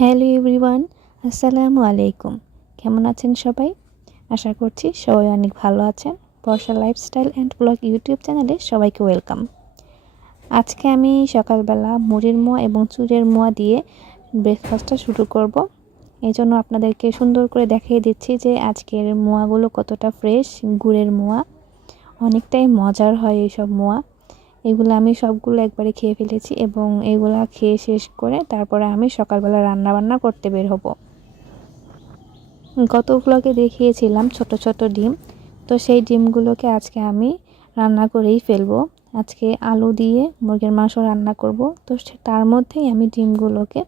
Hello everyone, আসসালামু আলাইকুম। কেমন আছেন সবাই? আশা করছি সবাই অনেক ভালো আছেন। Barsha lifestyle and blog YouTube চ্যানেলে সবাইকে ওয়েলকাম আজকে আমি সকালবেলা মুড়ির মোয়া এবং চুরের মোয়া দিয়ে ব্রেকফাস্টটা শুরু করব। এই জন্য আপনাদেরকে সুন্দর করে দেখিয়ে দিচ্ছি যে আজকের মোয়াগুলো কতটা ফ্রেশ গুড়ের মোয়া। অনেকটাই মজার হয় এইসব মোয়া। এগুলো আমি সবগুলো একবারে খেয়ে ফেলেছি এবং এগুলা খেয়ে শেষ করে তারপরে আমি সকালবেলা রান্না বান্না করতে বের হব। গত ব্লগে দেখিয়েছিলাম ছোট ছোট ডিম। তো সেই ডিমগুলোকে আজকে আমি রান্না করেই ফেলব। আজকে আলু দিয়ে মুরগির মাংস রান্না করব। তো তার মধ্যেই আমি ডিমগুলোকে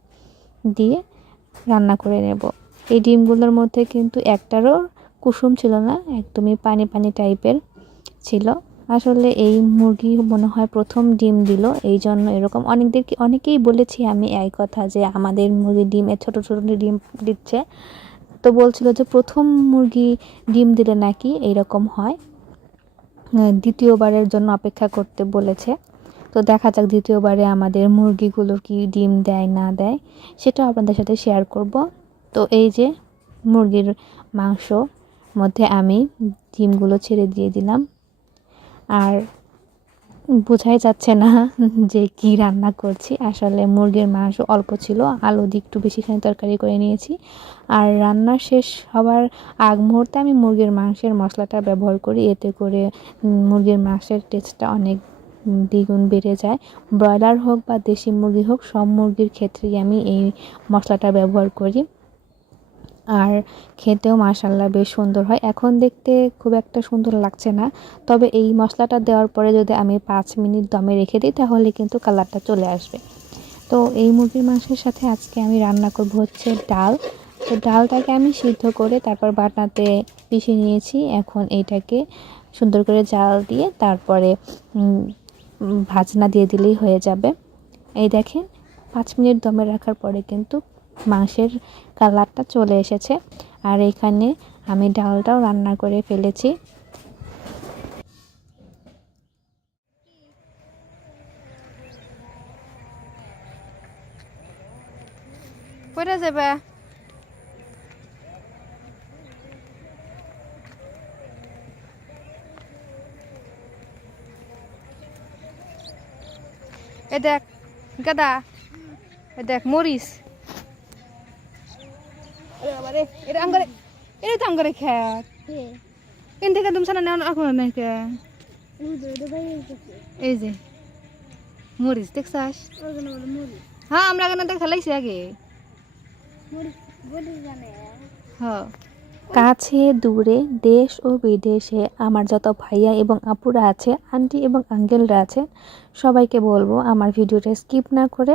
দিয়ে রান্না করে নেব। এই ডিমগুলোর মধ্যে কিন্তু একটারও কুসুম ছিল না, একদমই পানি পানি টাইপের ছিল। আসলে এই মুরগি মনে হয় প্রথম ডিম দিল এই জন্য এরকম অনেকদেরকে, অনেকেই বলেছি আমি এই কথা যে আমাদের মুরগি ডিমে ছোটো ছোটো ডিম দিচ্ছে। তো বলছিল যে প্রথম মুরগি ডিম দিলে নাকি এইরকম হয়। দ্বিতীয়বারের জন্য অপেক্ষা করতে বলেছে। তো দেখা যাক দ্বিতীয়বারে আমাদের মুরগিগুলো কি ডিম দেয়, না দেয়, সেটাও আপনাদের সাথে শেয়ার করব। তো এই যে মুরগির মাংস মধ্যে আমি ডিমগুলো ছেড়ে দিয়ে দিলাম। আর বোঝাই যাচ্ছে না যে কি রান্না করছি। আসলে মুরগির মাংস অল্প ছিল, আলু দিয়ে একটু বেশিখানি তরকারি করে নিয়েছি। আর রান্না শেষ হওয়ার আগ মুহূর্তে আমি মুরগির মাংসের মশলাটা ব্যবহার করি। এতে করে মুরগির মাংসের টেস্টটা অনেক দ্বিগুণ বেড়ে যায়। ব্রয়লার হোক বা দেশি মুরগি হোক, সব মুরগির ক্ষেত্রেই আমি এই মশলাটা ব্যবহার করি। আর খেতেও মাশাল্লাহ বেশ সুন্দর হয়। এখন দেখতে খুব একটা সুন্দর লাগছে না। তবে এই মশলাটা দেওয়ার পরে যদি আমি পাঁচ মিনিট দমে রেখে দিই, তাহলে কিন্তু কালারটা চলে আসবে। তো এই মুরগির মাংসের সাথে আজকে আমি রান্না করব হচ্ছে ডাল। তো ডালটাকে আমি সিদ্ধ করে তারপর বাটনাতে পিষে নিয়েছি। এখন এইটাকে সুন্দর করে জাল দিয়ে তারপরে ভাজনা দিয়ে দিলেই হয়ে যাবে। এই দেখেন, পাঁচ মিনিট দমে রাখার পরে কিন্তু মাংসের কালারটা চলে এসেছে। আর এখানে আমি ডালটাও রান্না করে ফেলেছি। দেখ, গাদা। দেখ মরিস এটা আঙ্গারে এটা তো আঙ্গারে খেত কেন থেকে তুমি সানা নেওয়া এখন নাকি এই যে মরিস দেখছাস? হ্যাঁ আমরা কেন দেখ খেলাইছি আগে। হ্যাঁ। কাছে দূরে দেশ ও বিদেশে আমার যত ভাইয়া এবং আপুরা আছে আন্টি এবং আঙ্কেলরা আছে সবাইকে বলব আমার ভিডিওটা স্কিপ না করে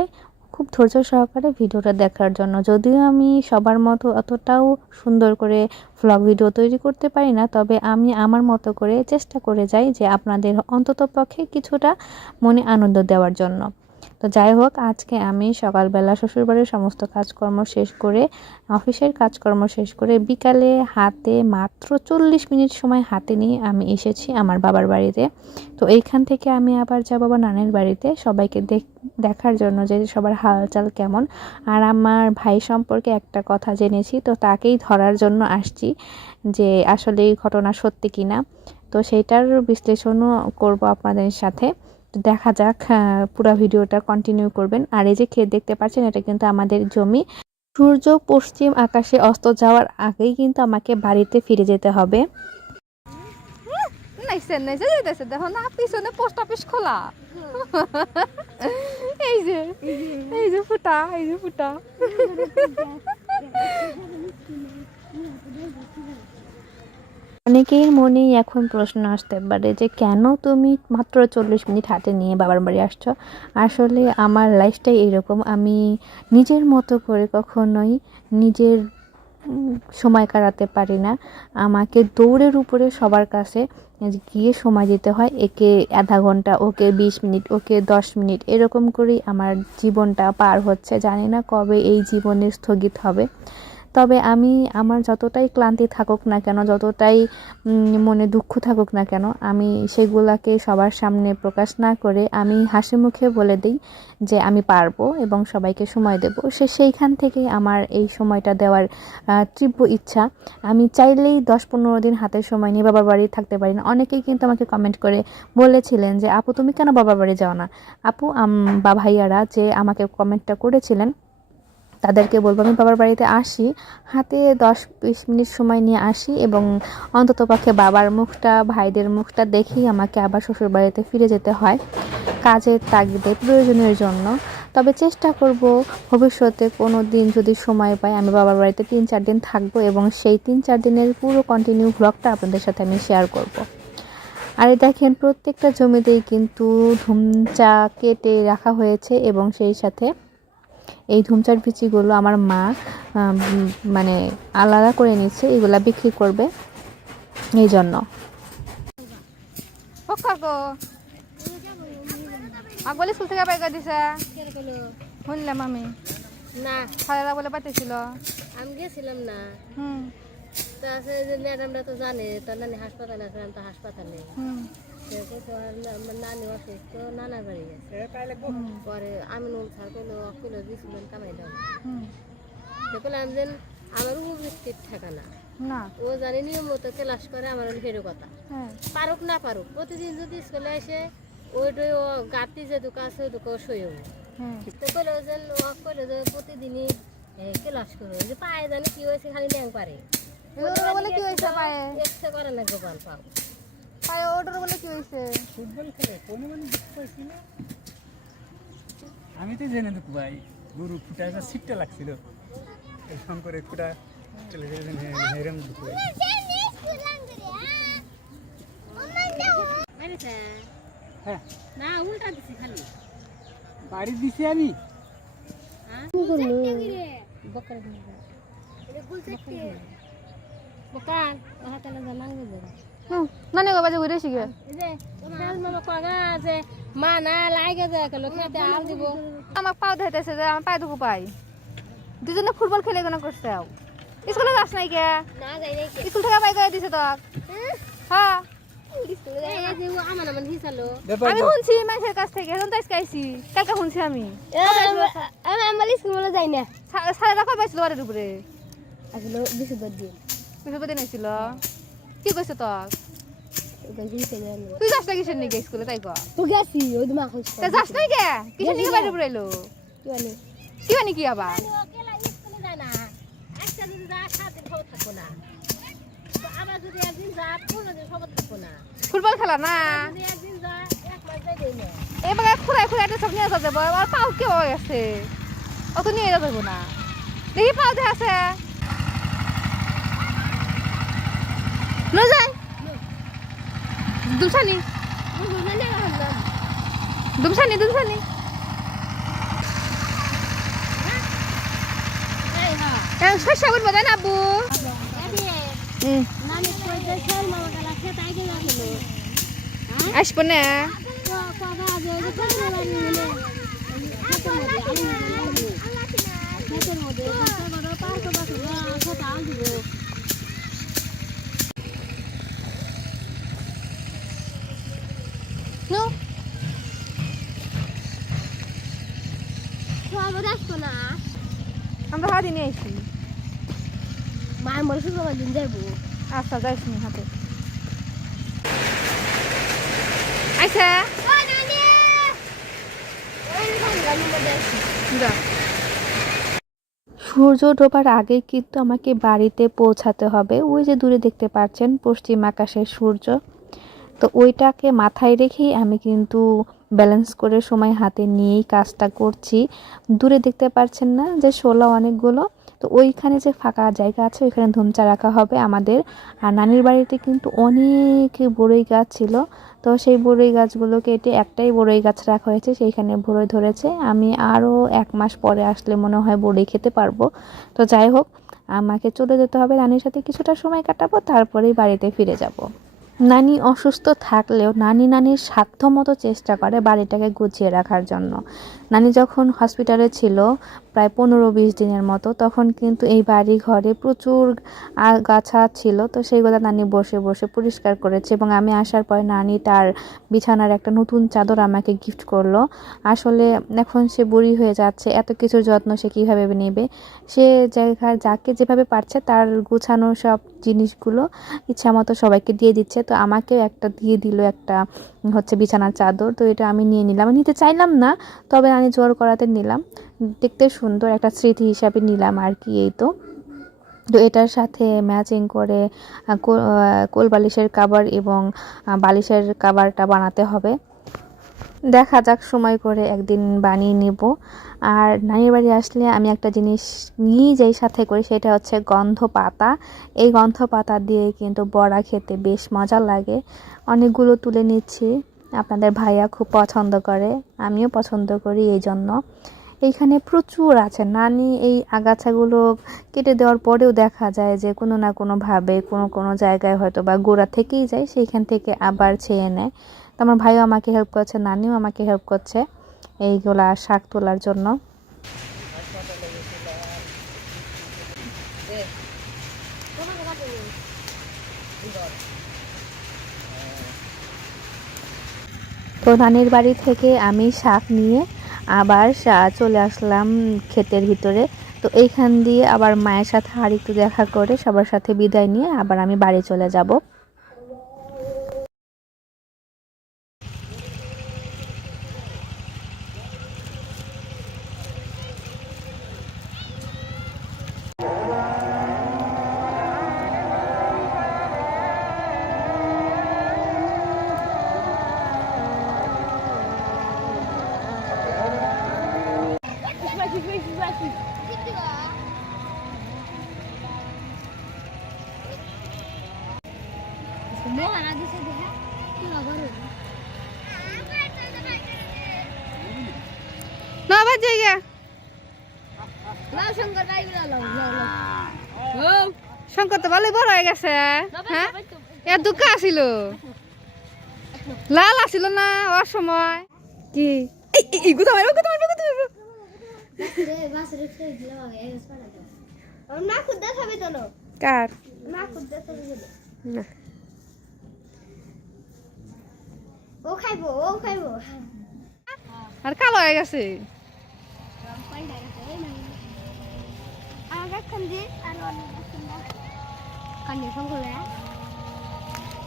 খুব ধৈর্য সহকারে ভিডিওটা দেখার জন্য। যদিও আমি সবার মতো অতটাও সুন্দর করে ফ্লগ ভিডিও তৈরি করতে পারি না, তবে আমি আমার মতো করে চেষ্টা করে যাই যে আপনাদের অন্তত পক্ষে কিছুটা মনে আনন্দ দেওয়ার জন্য। তো যাই হোক, আজকে আমি সকালবেলা শ্বশুরবাড়ির সমস্ত কাজকর্ম শেষ করে, অফিসের কাজকর্ম শেষ করে বিকালে হাতে মাত্র চল্লিশ মিনিট সময় হাতে নিয়ে আমি এসেছি আমার বাবার বাড়িতে। তো এইখান থেকে আমি আবার যাব বাবা নানের বাড়িতে সবাইকে দেখার জন্য যে সবার হালচাল কেমন। আর আমার ভাই সম্পর্কে একটা কথা জেনেছি, তো তাকেই ধরার জন্য আসছি যে আসলে এই ঘটনা সত্যি কিনা। তো সেইটার বিশ্লেষণও করব আপনাদের সাথে। দেখা যাক পুরো ভিডিওটা কন্টিনিউ করবেন। আর এই যে ক্ষেত দেখতে পাচ্ছেন, এটা কিন্তু আমাদের জমি। সূর্য পশ্চিম আকাশে অস্ত যাওয়ার আগেই কিন্তু আমাকে বাড়িতে ফিরে যেতে হবে। না পোস্ট অফিস খোলা। এই যে এই যে ফুটা, এই যে ফুটা। অনেকের মনেই এখন প্রশ্ন আসতে পারে যে কেন তুমি মাত্র চল্লিশ মিনিট হাতে নিয়ে বাবার বাড়ি আসছো? আসলে আমার লাইফটাই এরকম। আমি নিজের মতো করে কখনোই নিজের সময় কাটাতে পারি না। আমাকে দৌড়ের উপরে সবার কাছে গিয়ে সময় দিতে হয়। একে আধা ঘণ্টা, ওকে বিশ মিনিট, ওকে দশ মিনিট এরকম করেই আমার জীবনটা পার হচ্ছে। জানি না কবে এই জীবনে স্থগিত হবে। তবে আমি আমার যতটাই ক্লান্তি থাকুক না কেন, যতটাই মনে দুঃখ থাকুক না কেন, আমি সেগুলাকে সবার সামনে প্রকাশ না করে আমি হাসি মুখে বলে দিই যে আমি পারব এবং সবাইকে সময় দেব। সে সেইখান থেকেই আমার এই সময়টা দেওয়ার তীব্র ইচ্ছা। আমি চাইলেই দশ পনেরো দিন হাতে সময় নিয়ে বাবার বাড়ি থাকতে পারি না। অনেকেই কিন্তু আমাকে কমেন্ট করে বলেছিলেন যে, আপু, তুমি কেন বাবার বাড়ি যাও না? আপু বা ভাইয়ারা যে আমাকে কমেন্টটা করেছিলেন তাদেরকে বলব, আমি বাবার বাড়িতে আসি, হাতে দশ বিশ মিনিট সময় নিয়ে আসি এবং অন্ততপক্ষে বাবার মুখটা, ভাইদের মুখটা দেখেই আমাকে আবার শ্বশুর বাড়িতে ফিরে যেতে হয় কাজের তাগিদে, প্রয়োজনের জন্য তবে চেষ্টা করব ভবিষ্যতে কোনো দিন যদি সময় পাই, আমি বাবার বাড়িতে তিন চার দিন থাকব এবং সেই তিন চার দিনের পুরো কন্টিনিউ ভ্লগটা আপনাদের সাথে আমি শেয়ার করব। আর দেখেন, প্রত্যেকটা জমিতেই কিন্তু ধুমচা কেটে রাখা হয়েছে এবং সেই সাথে এই ধুমচার বিচিগুলো আমার মা মানে আলাদা করে নিচ্ছে এগুলা বিক্রি করবে এই জন্য। ও আগ বলে স্কুল থেকে বাইক দিছে। শুনলাম আমি না। খালেদা বলে পাঠিয়েছিল। আমি গেছিলাম না। হুম। তা আছে যে ম্যাডামরা তো জানে তোর নানি হাসপাতালে আছে আমি তো হাসপাতালে। হুম। আর আমার নানি অসুস্থ নানার বাড়ি গেছে। পরে আমি নুন ছাড় কইলো বিস্কুট কামাই দাও হুম সে কইলাম যে আমার উপবৃত্তির ঠিকানা না। ও জানি নিয়মিত ক্লাস করে আমার হেরো কথা। হ্যাঁ। পারুক না পারুক প্রতিদিন যদি স্কুলে এসে ওইটাই ও গাতি যে দোকান আছে ওই দোকান সইও হুম তো কইলো যে ও কইলো যে প্রতিদিনই ক্লাস করো যে পায়ে জানি কি হয়েছে খালি ন্যাং পারে। পায়ে? এক্সট্রা করে না গোপাল পাও। পায়ে ওটার বলে কি হয়েছে ফুটবল খেলে কোনো মানে দুঃখ পাইছি না আমি তো জেনে দুঃখ ভাই গরু ফুটা একটা সিটটা লাগছিল এই শঙ্করের ফুটা চলে গেছে হেরম দুঃখ ভাই হ্যাঁ না উল্টা দিছি খালি বাড়ি দিছি আমি জানাং যাবে হুম নানি গো বাজে ঘুরে শিখে এই যে তোমার মামা মা না লাগে যায় কেন খেতে আল দিব। আমার পাও ধরতেছে যে আমার পায়ে দুঃখ পাই। দুজনে ফুটবল খেলে কেন করছে আও? স্কুলে যাস নাই কে? স্কুল থেকে বাইক করে দিছে তোক হ্যাঁ? যে হিসালো আমি শুনছি মানুষের কাছ থেকে এখন তো আইছি। কালকে শুনছি আমি। আমি আমার স্কুলে যাই না। সাড়ে রাখা পাইছিল ওরে দুপুরে আসলে বেশি বার দিন। বৃহস্পতি নাইছিল কি কইছে দেন তুই যাস না কিসের নিকে স্কুলে তাই কর তো গেছি ওই তোমা কইছ তা যাস নাই কে কিসের নিকে বাইরে পড়াইলো কি জানি কি মানে কি আবার না। না। তো না। ফুটবল খেলা না? না। এবার খুঁড়াই খুঁড়াই একটা সব নিয়ে যাব আর পাও কে গেছে? অত নিয়ে যাব না। দেখি পাও দেখে আছে না যাই দুমসানি দুমসানি হ্যাঁ শস্য করব তাই না আব্বু? আসব না। নো আমরা হাতে নিয়ে মায়ের তোমার দিন যাব আচ্ছা যাইস নি হাতে। আইসা। যা। সূর্য ডোবার আগে কিন্তু আমাকে বাড়িতে পৌঁছাতে হবে। ওই যে দূরে দেখতে পাচ্ছেন পশ্চিম আকাশের সূর্য। তো ওইটাকে মাথায় রেখেই আমি কিন্তু ব্যালেন্স করে সময় হাতে নিয়েই কাজটা করছি। দূরে দেখতে পারছেন না যে শোলা অনেকগুলো। তো ওইখানে যে ফাঁকা জায়গা আছে, ওইখানে ধুমচা রাখা হবে আমাদের। আর নানির বাড়িতে কিন্তু অনেক বড়ই গাছ ছিল। তো সেই বড়ই গাছগুলো কেটে একটাই বড়ই গাছ রাখা হয়েছে, সেইখানে বড়ই ধরেছে। আমি আরও এক মাস পরে আসলে মনে হয় বড়ই খেতে পারব। তো যাই হোক, আমাকে চলে যেতে হবে। নানির সাথে কিছুটা সময় কাটাবো, তারপরেই বাড়িতে ফিরে যাব। নানি অসুস্থ থাকলেও নানি নানির সাধ্যমতো চেষ্টা করে বাড়িটাকে গুছিয়ে রাখার জন্য। নানি যখন হসপিটালে ছিল প্রায় পনেরো বিশ দিনের মতো, তখন কিন্তু এই বাড়ি ঘরে প্রচুর গাছা ছিল। তো সেইগুলো নানি বসে বসে পরিষ্কার করেছে এবং আমি আসার পরে নানি তার বিছানার একটা নতুন চাদর আমাকে গিফট করল। আসলে এখন সে বুড়ি হয়ে যাচ্ছে, এত কিছুর যত্ন সে কীভাবে নেবে? সে জায়গায় যাকে যেভাবে পারছে তার গুছানো সব জিনিসগুলো ইচ্ছা মতো সবাইকে দিয়ে দিচ্ছে। তো আমাকেও একটা দিয়ে দিল একটা হচ্ছে বিছানার চাদর, তো এটা আমি নিয়ে নিলাম। নিতে চাইলাম না, তবে আমি জোর করাতে নিলাম। দেখতে সুন্দর একটা স্মৃতি হিসাবে নিলাম আর কি এই তো। তো এটার সাথে ম্যাচিং করে কোল বালিশের কাবার এবং বালিশের কাবারটা বানাতে হবে। দেখা যাক সময় করে একদিন বানিয়ে নিব। আর নানির বাড়ি আসলে আমি একটা জিনিস নিয়ে যাই সাথে করি, সেটা হচ্ছে গন্ধ পাতা। এই গন্ধ পাতা দিয়ে কিন্তু বড়া খেতে বেশ মজা লাগে। অনেকগুলো তুলে নিচ্ছি। আপনাদের ভাইয়া খুব পছন্দ করে, আমিও পছন্দ করি এই জন্য। এইখানে প্রচুর আছে। নানি এই আগাছাগুলো কেটে দেওয়ার পরেও দেখা যায় যে কোনো না কোনোভাবে কোনো কোনো জায়গায় হয়তো বা গোড়া থেকেই যায়, সেইখান থেকে আবার ছেয়ে নেয়। তো আমার ভাইও আমাকে হেল্প করছে, নানিও আমাকে হেল্প করছে এইগুলা শাক তোলার জন্য। তো নানির বাড়ি থেকে আমি শাক নিয়ে আবার চলে আসলাম ক্ষেতের ভিতরে। তো এইখান দিয়ে আবার মায়ের সাথে আর একটু দেখা করে সবার সাথে বিদায় নিয়ে আবার আমি বাড়ি চলে যাব। জায়গা? শঙ্কর তো ভালোই বড় হয়ে গেছে। হ্যাঁ? এর দুঃখ আসিল। লাল আসিল না ওর সময় কি মারবো, মারবো, মারবো। কার? ও খাইবো ও খাইবো। আর কালো হয়ে গেছে আমাকে খান্দি আর অনেক কান্দি সঙ্গে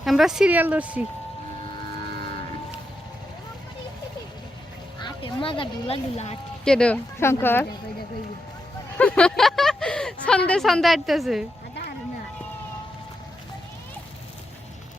আমরা সিরিয়াল ধরছি। কেন শঙ্কর? সন্ধে সন্ধে আটতেছে